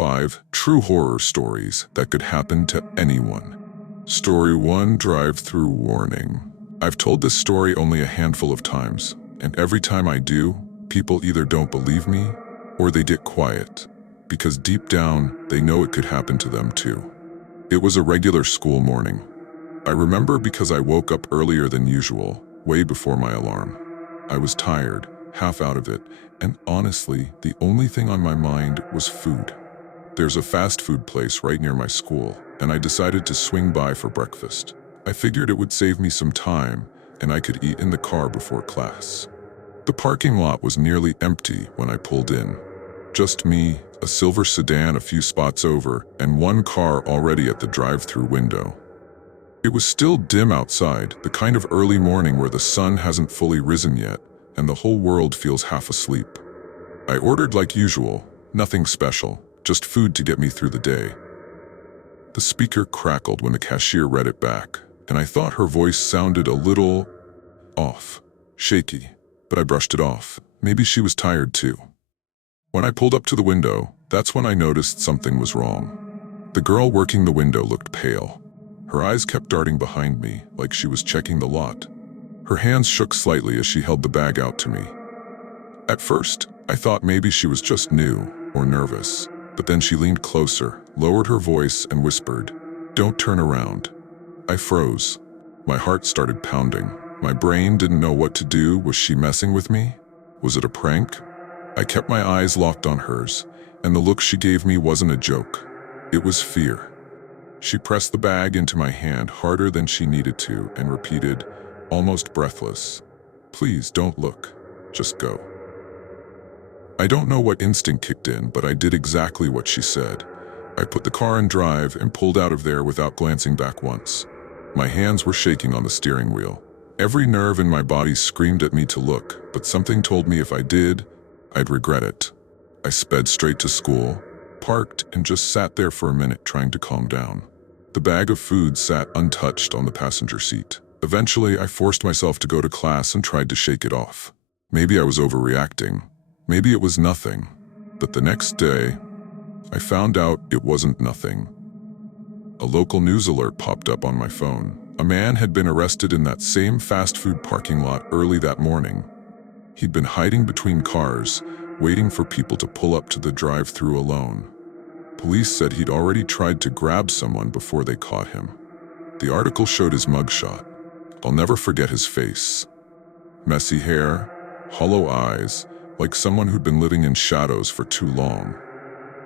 5 True Horror Stories That Could Happen to Anyone. Story 1: Drive-Thru Warning. I've told this story only a handful of times, and every time I do, people either don't believe me or they get quiet, because deep down, they know it could happen to them too. It was a regular school morning. I remember because I woke up earlier than usual, way before my alarm. I was tired, half out of it, and honestly, the only thing on my mind was food. There's a fast food place right near my school, and I decided to swing by for breakfast. I figured it would save me some time, and I could eat in the car before class. The parking lot was nearly empty when I pulled in. Just me, a silver sedan a few spots over, and one car already at the drive-thru window. It was still dim outside, the kind of early morning where the sun hasn't fully risen yet, and the whole world feels half asleep. I ordered like usual, nothing special, just food to get me through the day. The speaker crackled when the cashier read it back, and I thought her voice sounded a little off, shaky, but I brushed it off. Maybe she was tired too. When I pulled up to the window, that's when I noticed something was wrong. The girl working the window looked pale. Her eyes kept darting behind me, like she was checking the lot. Her hands shook slightly as she held the bag out to me. At first, I thought maybe she was just new or nervous, but then she leaned closer, lowered her voice, and whispered, "Don't turn around." I froze. My heart started pounding. My brain didn't know what to do. Was she messing with me? Was it a prank? I kept my eyes locked on hers, and the look she gave me wasn't a joke. It was fear. She pressed the bag into my hand harder than she needed to and repeated, almost breathless, "Please don't look, just go." I don't know what instinct kicked in, but I did exactly what she said. I put the car in drive and pulled out of there without glancing back once. My hands were shaking on the steering wheel. Every nerve in my body screamed at me to look, but something told me if I did, I'd regret it. I sped straight to school, parked, and just sat there for a minute trying to calm down. The bag of food sat untouched on the passenger seat. Eventually, I forced myself to go to class and tried to shake it off. Maybe I was overreacting. Maybe it was nothing. But the next day, I found out it wasn't nothing. A local news alert popped up on my phone. A man had been arrested in that same fast food parking lot early that morning. He'd been hiding between cars, waiting for people to pull up to the drive-thru alone. Police said he'd already tried to grab someone before they caught him. The article showed his mugshot. I'll never forget his face. Messy hair, hollow eyes, like someone who'd been living in shadows for too long.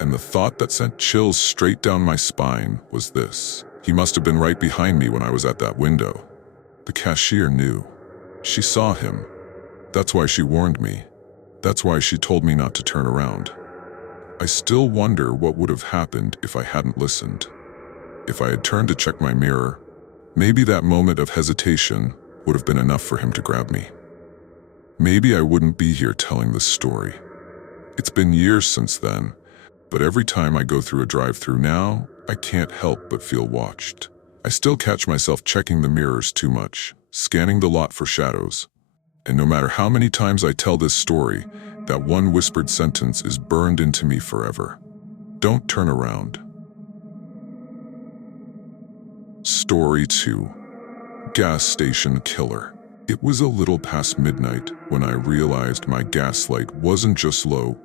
And the thought that sent chills straight down my spine was this: he must have been right behind me when I was at that window. The cashier knew. She saw him. That's why she warned me. That's why she told me not to turn around. I still wonder what would have happened if I hadn't listened. If I had turned to check my mirror, maybe that moment of hesitation would have been enough for him to grab me. Maybe I wouldn't be here telling this story. It's been years since then, but every time I go through a drive-thru now, I can't help but feel watched. I still catch myself checking the mirrors too much, scanning the lot for shadows. And no matter how many times I tell this story, that one whispered sentence is burned into me forever. Don't turn around. Story 2: Gas Station Killer. It was a little past midnight when I realized my gas light wasn't just low,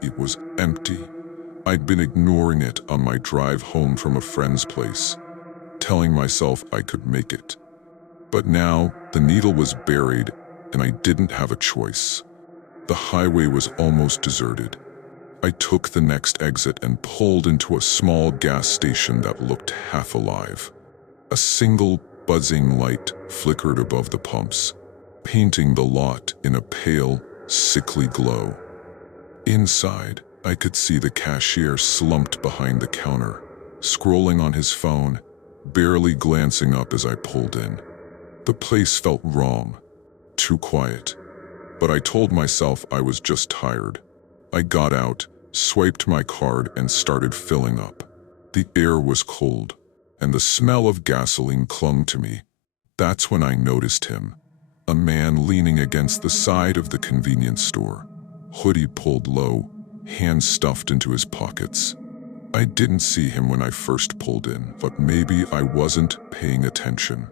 it was empty. I'd been ignoring it on my drive home from a friend's place, telling myself I could make it. But now, the needle was buried, and I didn't have a choice. The highway was almost deserted. I took the next exit and pulled into a small gas station that looked half alive. A single buzzing light flickered above the pumps, painting the lot in a pale, sickly glow. Inside, I could see the cashier slumped behind the counter, scrolling on his phone, barely glancing up as I pulled in. The place felt wrong, too quiet. But I told myself I was just tired. I got out, swiped my card, and started filling up. The air was cold, and the smell of gasoline clung to me. That's when I noticed him, a man leaning against the side of the convenience store, hoodie pulled low, hands stuffed into his pockets. I didn't see him when I first pulled in, but maybe I wasn't paying attention.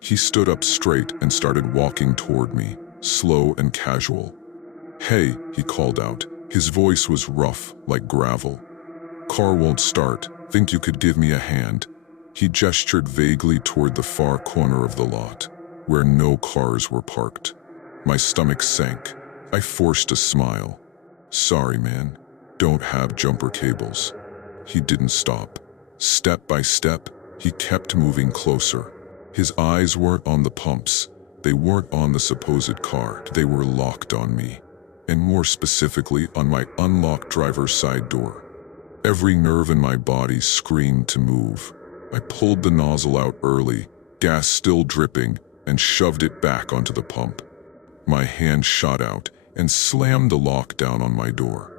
He stood up straight and started walking toward me, slow and casual. "Hey," he called out. His voice was rough, like gravel. "Car won't start. Think you could give me a hand?" He gestured vaguely toward the far corner of the lot, where no cars were parked. My stomach sank. I forced a smile. "Sorry, man. Don't have jumper cables." He didn't stop. Step by step, he kept moving closer. His eyes weren't on the pumps. They weren't on the supposed car. They were locked on me, and more specifically on my unlocked driver's side door. Every nerve in my body screamed to move. I pulled the nozzle out early, gas still dripping, and shoved it back onto the pump. My hand shot out and slammed the lock down on my door.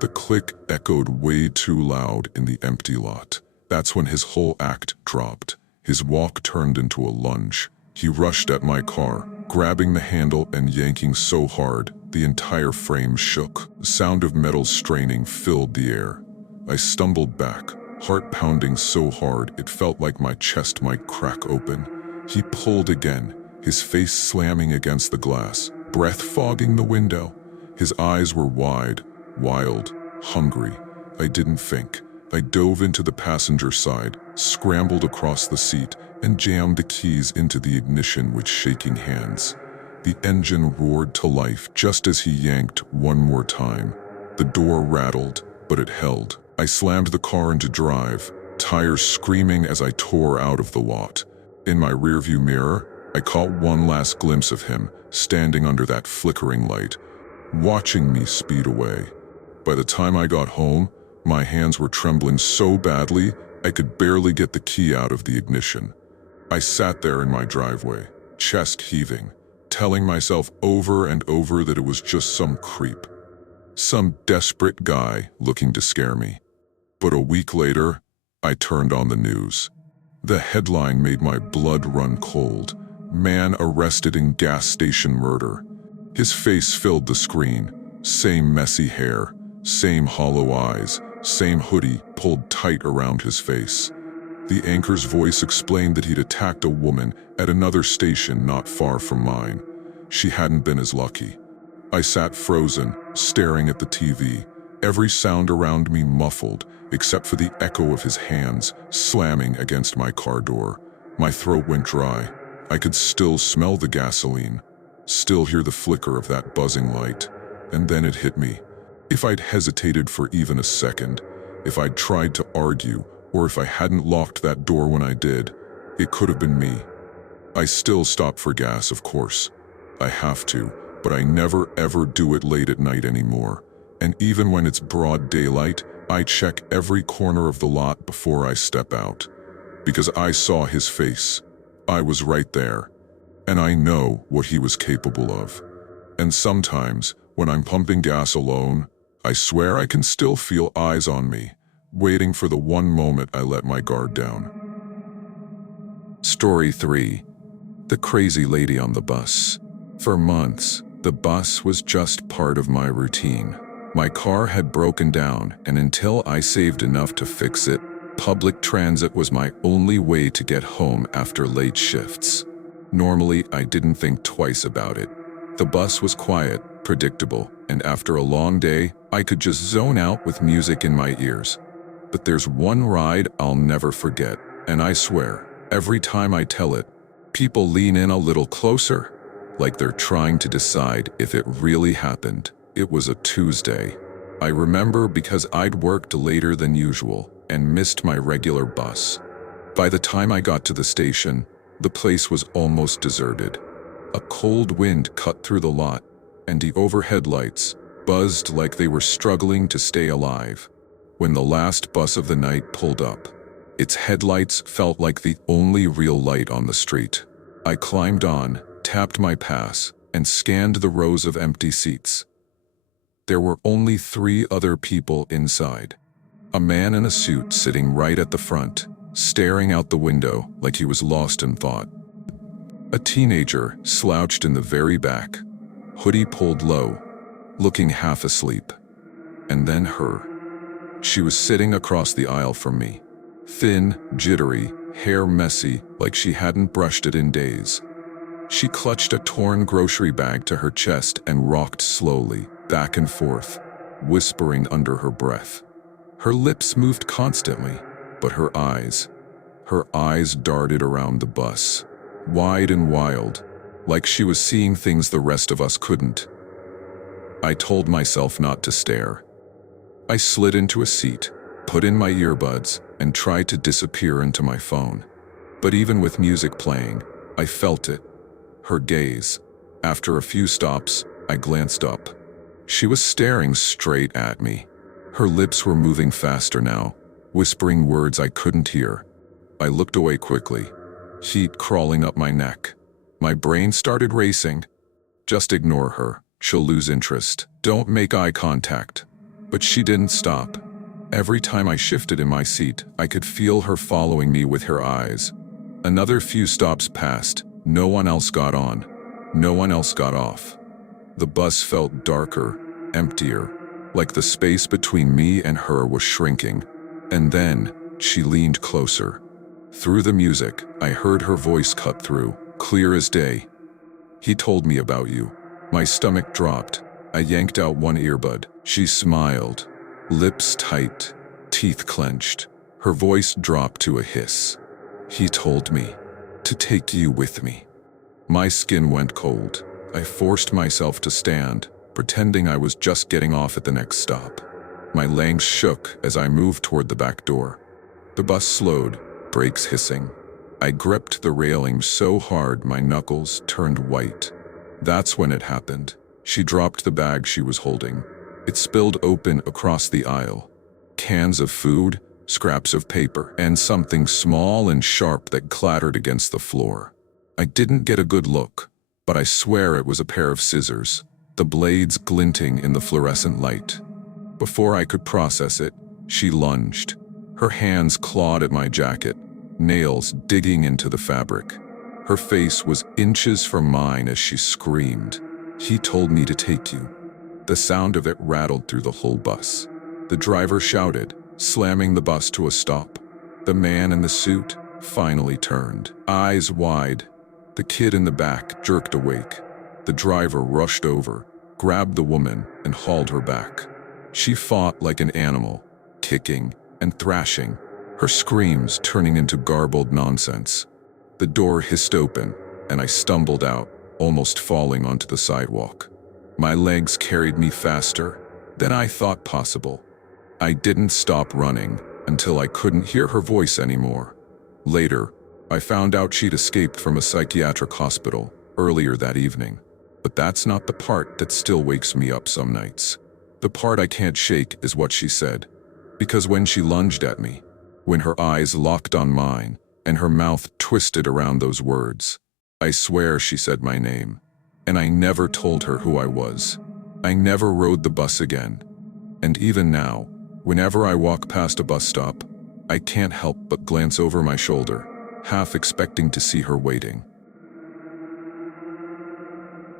The click echoed way too loud in the empty lot. That's when his whole act dropped. His walk turned into a lunge. He rushed at my car, grabbing the handle and yanking so hard, the entire frame shook. The sound of metal straining filled the air. I stumbled back, heart pounding so hard it felt like my chest might crack open. He pulled again, his face slamming against the glass, breath fogging the window. His eyes were wide, wild, hungry. I didn't think. I dove into the passenger side, scrambled across the seat, and jammed the keys into the ignition with shaking hands. The engine roared to life just as he yanked one more time. The door rattled, but it held. I slammed the car into drive, tires screaming as I tore out of the lot. In my rearview mirror, I caught one last glimpse of him, standing under that flickering light, watching me speed away. By the time I got home, my hands were trembling so badly I could barely get the key out of the ignition. I sat there in my driveway, chest heaving, telling myself over and over that it was just some creep, some desperate guy looking to scare me. But a week later, I turned on the news. The headline made my blood run cold. "Man arrested in gas station murder." His face filled the screen. Same messy hair, same hollow eyes, same hoodie pulled tight around his face. The anchor's voice explained that he'd attacked a woman at another station not far from mine. She hadn't been as lucky. I sat frozen, staring at the TV, every sound around me muffled, except for the echo of his hands slamming against my car door. My throat went dry. I could still smell the gasoline, still hear the flicker of that buzzing light. And then it hit me. If I'd hesitated for even a second, if I'd tried to argue, or if I hadn't locked that door when I did, it could have been me. I still stop for gas, of course. I have to, but I never ever do it late at night anymore. And even when it's broad daylight, I check every corner of the lot before I step out. Because I saw his face. I was right there. And I know what he was capable of. And sometimes, when I'm pumping gas alone, I swear I can still feel eyes on me, waiting for the one moment I let my guard down. Story 3. The crazy lady on the bus. For months, the bus was just part of my routine. My car had broken down, and until I saved enough to fix it, public transit was my only way to get home after late shifts. Normally, I didn't think twice about it. The bus was quiet, predictable, and after a long day, I could just zone out with music in my ears. But there's one ride I'll never forget, and I swear, every time I tell it, people lean in a little closer, like they're trying to decide if it really happened. It was a Tuesday. I remember because I'd worked later than usual and missed my regular bus. By the time I got to the station, the place was almost deserted. A cold wind cut through the lot, and the overhead lights buzzed like they were struggling to stay alive. When the last bus of the night pulled up, its headlights felt like the only real light on the street. I climbed on, tapped my pass, and scanned the rows of empty seats. There were only 3 other people inside. A man in a suit sitting right at the front, staring out the window like he was lost in thought. A teenager slouched in the very back, hoodie pulled low, looking half asleep. And then her. She was sitting across the aisle from me. Thin, jittery, hair messy, like she hadn't brushed it in days. She clutched a torn grocery bag to her chest and rocked slowly, back and forth, whispering under her breath. Her lips moved constantly, but her eyes darted around the bus, wide and wild, like she was seeing things the rest of us couldn't. I told myself not to stare. I slid into a seat, put in my earbuds, and tried to disappear into my phone. But even with music playing, I felt it. Her gaze. After a few stops, I glanced up. She was staring straight at me. Her lips were moving faster now, whispering words I couldn't hear. I looked away quickly, heat crawling up my neck. My brain started racing. Just ignore her. She'll lose interest. Don't make eye contact. But she didn't stop. Every time I shifted in my seat, I could feel her following me with her eyes. Another few stops passed. No one else got on. No one else got off. The bus felt darker, emptier, like the space between me and her was shrinking. And then, she leaned closer. Through the music, I heard her voice cut through, clear as day. "He told me about you." My stomach dropped. I yanked out one earbud. She smiled, lips tight, teeth clenched. Her voice dropped to a hiss. "He told me to take you with me." My skin went cold. I forced myself to stand, pretending I was just getting off at the next stop. My legs shook as I moved toward the back door. The bus slowed, brakes hissing. I gripped the railing so hard my knuckles turned white. That's when it happened. She dropped the bag she was holding. It spilled open across the aisle. Cans of food, scraps of paper, and something small and sharp that clattered against the floor. I didn't get a good look, but I swear it was a pair of scissors, the blades glinting in the fluorescent light. Before I could process it, she lunged. Her hands clawed at my jacket, nails digging into the fabric. Her face was inches from mine as she screamed, "He told me to take you." The sound of it rattled through the whole bus. The driver shouted, slamming the bus to a stop. The man in the suit finally turned, eyes wide. The kid in the back jerked awake. The driver rushed over, grabbed the woman, and hauled her back. She fought like an animal, kicking and thrashing, her screams turning into garbled nonsense. The door hissed open, and I stumbled out, almost falling onto the sidewalk. My legs carried me faster than I thought possible. I didn't stop running until I couldn't hear her voice anymore. Later, I found out she'd escaped from a psychiatric hospital earlier that evening. But that's not the part that still wakes me up some nights. The part I can't shake is what she said. Because when she lunged at me, when her eyes locked on mine, and her mouth twisted around those words, I swear she said my name. And I never told her who I was. I never rode the bus again. And even now, whenever I walk past a bus stop, I can't help but glance over my shoulder, half expecting to see her waiting.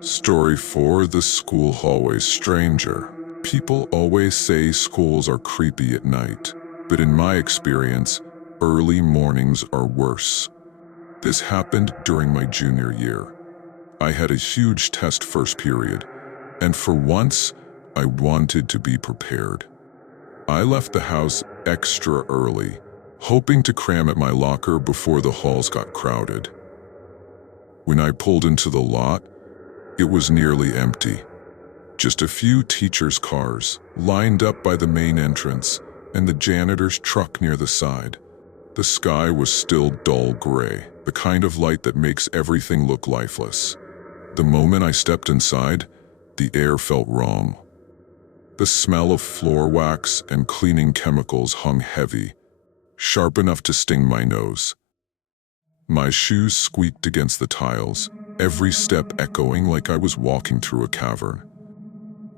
Story 4: The School Hallway Stranger. People always say schools are creepy at night, but in my experience, early mornings are worse. This happened during my junior year. I had a huge test first period, and for once, I wanted to be prepared. I left the house extra early, hoping to cram at my locker before the halls got crowded. When I pulled into the lot, it was nearly empty. Just a few teachers' cars lined up by the main entrance and the janitor's truck near the side. The sky was still dull gray, the kind of light that makes everything look lifeless. The moment I stepped inside, the air felt wrong. The smell of floor wax and cleaning chemicals hung heavy, sharp enough to sting my nose. My shoes squeaked against the tiles, every step echoing like I was walking through a cavern.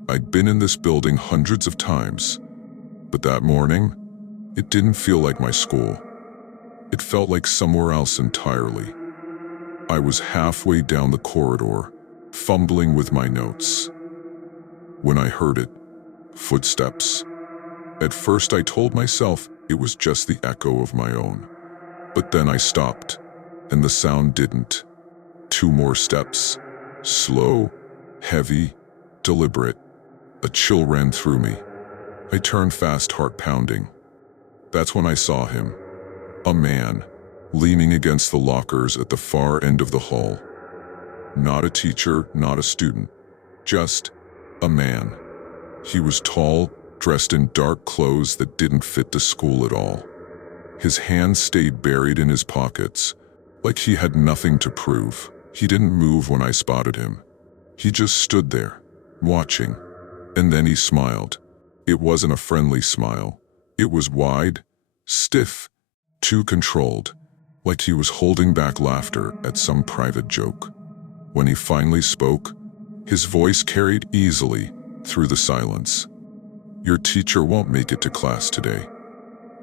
I'd been in this building hundreds of times, but that morning, it didn't feel like my school. It felt like somewhere else entirely. I was halfway down the corridor, fumbling with my notes, when I heard it. Footsteps. At first I told myself it was just the echo of my own. But then I stopped, and the sound didn't. 2 more steps. Slow, heavy, deliberate. A chill ran through me. I turned fast, heart pounding. That's when I saw him. A man, leaning against the lockers at the far end of the hall. Not a teacher, not a student. Just a man. He was tall, dressed in dark clothes that didn't fit the school at all. His hands stayed buried in his pockets, like he had nothing to prove. He didn't move when I spotted him. He just stood there, watching. And then he smiled. It wasn't a friendly smile. It was wide, stiff, too controlled, like he was holding back laughter at some private joke. When he finally spoke, his voice carried easily through the silence. "Your teacher won't make it to class today."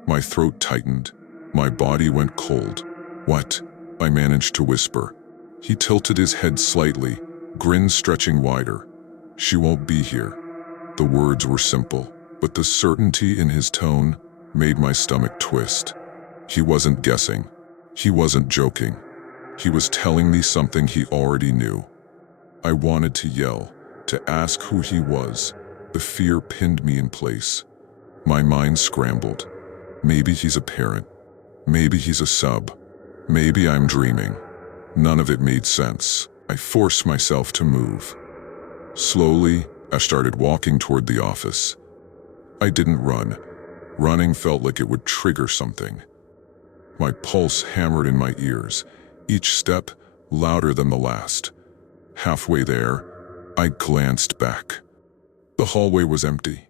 My throat tightened. My body went cold. "What?" I managed to whisper. He tilted his head slightly, grin stretching wider. "She won't be here." The words were simple, but the certainty in his tone made my stomach twist. He wasn't guessing. He wasn't joking. He was telling me something he already knew. I wanted to yell, to ask who he was. The fear pinned me in place. My mind scrambled. Maybe he's a parent. Maybe he's a sub. Maybe I'm dreaming. None of it made sense. I forced myself to move. Slowly, I started walking toward the office. I didn't run. Running felt like it would trigger something. My pulse hammered in my ears, each step louder than the last. Halfway there, I glanced back. The hallway was empty.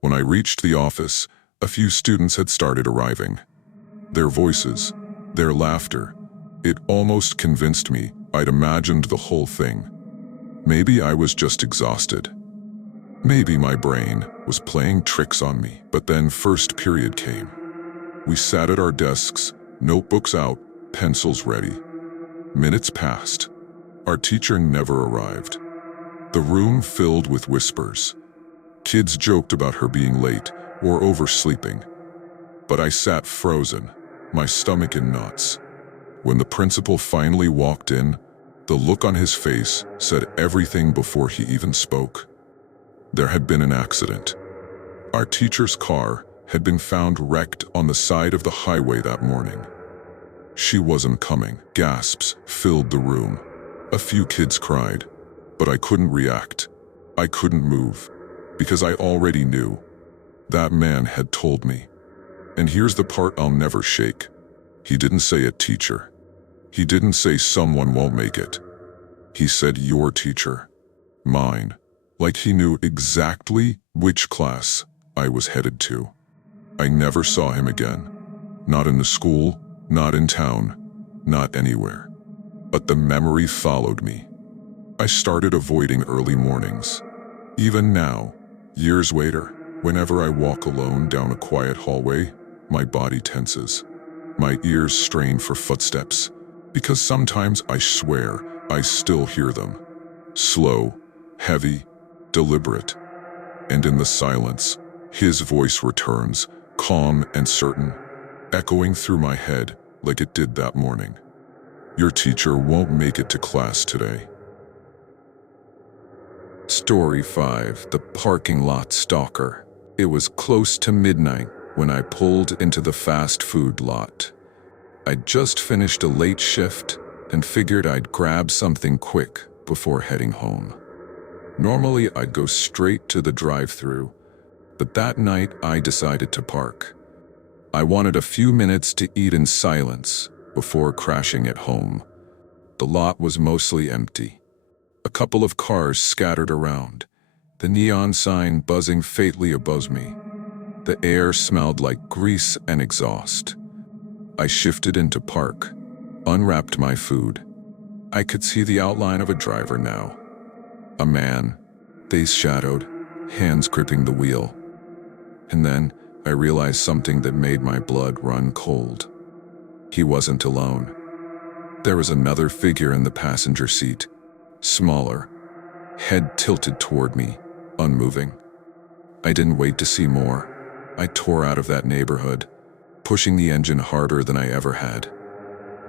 When I reached the office, a few students had started arriving. Their voices, their laughter, it almost convinced me I'd imagined the whole thing. Maybe I was just exhausted. Maybe my brain was playing tricks on me. But then first period came. We sat at our desks, notebooks out, pencils ready. Minutes passed. Our teacher never arrived. The room filled with whispers. Kids joked about her being late or oversleeping. But I sat frozen, my stomach in knots. When the principal finally walked in, the look on his face said everything before he even spoke. There had been an accident. Our teacher's car had been found wrecked on the side of the highway that morning. She wasn't coming. Gasps filled the room. A few kids cried, but I couldn't react. I couldn't move, because I already knew. That man had told me. And here's the part I'll never shake. He didn't say a teacher. He didn't say someone won't make it. He said your teacher. Mine. Like he knew exactly which class I was headed to. I never saw him again. Not in the school, not in town, not anywhere. But the memory followed me. I started avoiding early mornings. Even now, years later, whenever I walk alone down a quiet hallway, my body tenses. My ears strain for footsteps, because sometimes I swear I still hear them. Slow, heavy, deliberate. And in the silence, his voice returns, calm and certain, echoing through my head like it did that morning. Your teacher won't make it to class today. Story 5: The Parking Lot Stalker. It was close to midnight when I pulled into the fast food lot. I'd just finished a late shift and figured I'd grab something quick before heading home. Normally, I'd go straight to the drive-thru, but that night I decided to park. I wanted a few minutes to eat in silence before crashing at home. The lot was mostly empty. A couple of cars scattered around, the neon sign buzzing faintly above me. The air smelled like grease and exhaust. I shifted into park, unwrapped my food. I could see the outline of a driver now. A man, face shadowed, hands gripping the wheel. And then I realized something that made my blood run cold. He wasn't alone. There was another figure in the passenger seat, smaller, head tilted toward me, unmoving. I didn't wait to see more. I tore out of that neighborhood, pushing the engine harder than I ever had.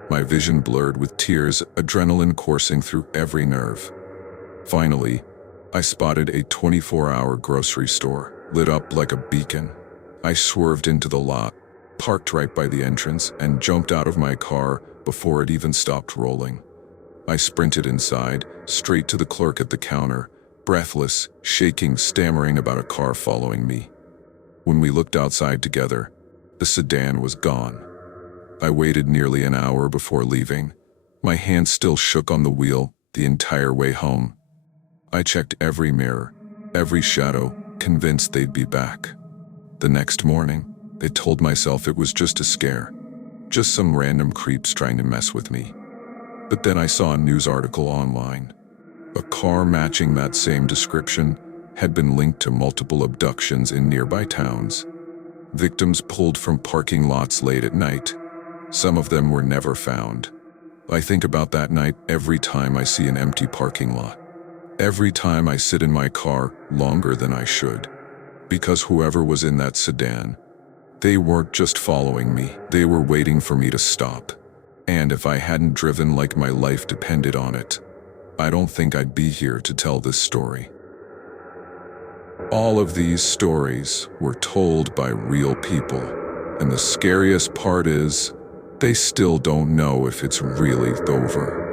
My vision blurred with tears, adrenaline coursing through every nerve. Finally, I spotted a 24-hour grocery store, lit up like a beacon. I swerved into the lot, parked right by the entrance, and jumped out of my car before it even stopped rolling. I sprinted inside, straight to the clerk at the counter, breathless, shaking, stammering about a car following me. When we looked outside together, the sedan was gone. I waited nearly an hour before leaving. My hand still shook on the wheel the entire way home. I checked every mirror, every shadow, convinced they'd be back. The next morning, I told myself it was just a scare, just some random creeps trying to mess with me. But then I saw a news article online. A car matching that same description had been linked to multiple abductions in nearby towns. Victims pulled from parking lots late at night. Some of them were never found. I think about that night every time I see an empty parking lot. Every time I sit in my car longer than I should. Because whoever was in that sedan, they weren't just following me, they were waiting for me to stop. And if I hadn't driven like my life depended on it, I don't think I'd be here to tell this story. All of these stories were told by real people, and the scariest part is, they still don't know if it's really over.